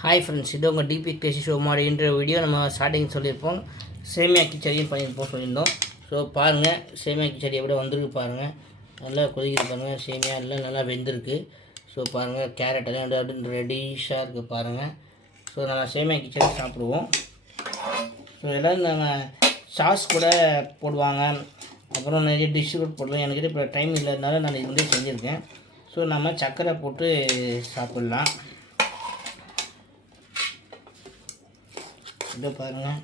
Hi friends, இது உங்கள் DP Crazy show மாதிரி இன்றைய வீடியோ நம்ம ஸ்டார்டிங் சொல்லியிருப்போம். சேமியா கிச்சடியும் பண்ணியிருப்போம் சொல்லியிருந்தோம். ஸோ பாருங்கள், சேமியா கிச்சடி எப்படி வந்திருக்கு பாருங்கள். நல்லா கொதிக்குது பாருங்கள். சேமியா எல்லாம் நல்லா வெந்திருக்கு. ஸோ பாருங்கள், கேரட் எல்லாம் ரெடிஷாக இருக்குது பாருங்கள். ஸோ நம்ம சேமியா கிச்சடி சாப்பிடுவோம். ஸோ எல்லோரும் நம்ம சாஸ் கூட போடுவாங்க, அப்புறம் நிறைய டிஷ்ஷு கூட போடுவோம். எனக்கு இப்போ டைம் இல்லாதனால நான் இது வந்து செஞ்சுருக்கேன். ஸோ நம்ம சர்க்கரை போட்டு சாப்பிட்லாம். இதை பாருங்கள்,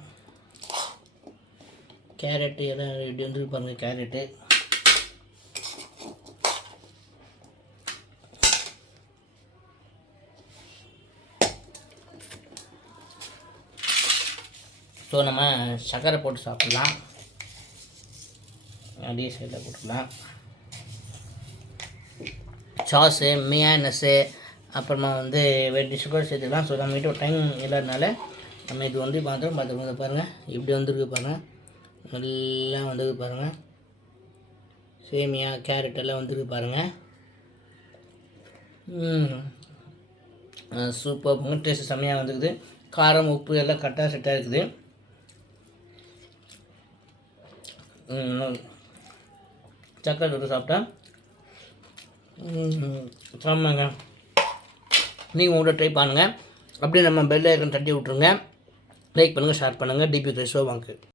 கேரட்டு எல்லாம் இப்படி வந்து பாருங்கள். கேரட்டு ஸோ நம்ம சர்க்கரை போட்டு சாப்பிட்லாம். அதே சைடில் போட்டுக்கலாம். சாஸு, மியானஸு, அப்புறமா வந்து வெட்டி சுகர் சேர்த்துக்கலாம். ஸோ நம்ம கிட்ட டைம் இல்லாதனால நம்ம இது வந்து பார்த்துருவோம். பாருங்கள், இப்படி வந்துருக்கு பாருங்கள். நல்லா வந்துருக்கு பாருங்கள். சேமியா கேரட் எல்லாம் வந்துருக்கு பாருங்கள். சூப்பர் டேஸ்ட்டு செம்மையாக வந்துருக்குது. காரம் உப்பு எல்லாம் கரெக்டாக செட்டாக இருக்குது. சக்கரை தொட்டு சாப்பிட்டா செம்மங்க. நீங்கள் உங்கள்கிட்ட ட்ரை பண்ணுங்கள். அப்படியே நம்ம பெல் ஐக்கன் தட்டி விட்ருங்க. லைக் பண்ணுங்கள், ஷேர் பண்ணுங்கள். டிபி கிரேசி ஷோ வாங்க.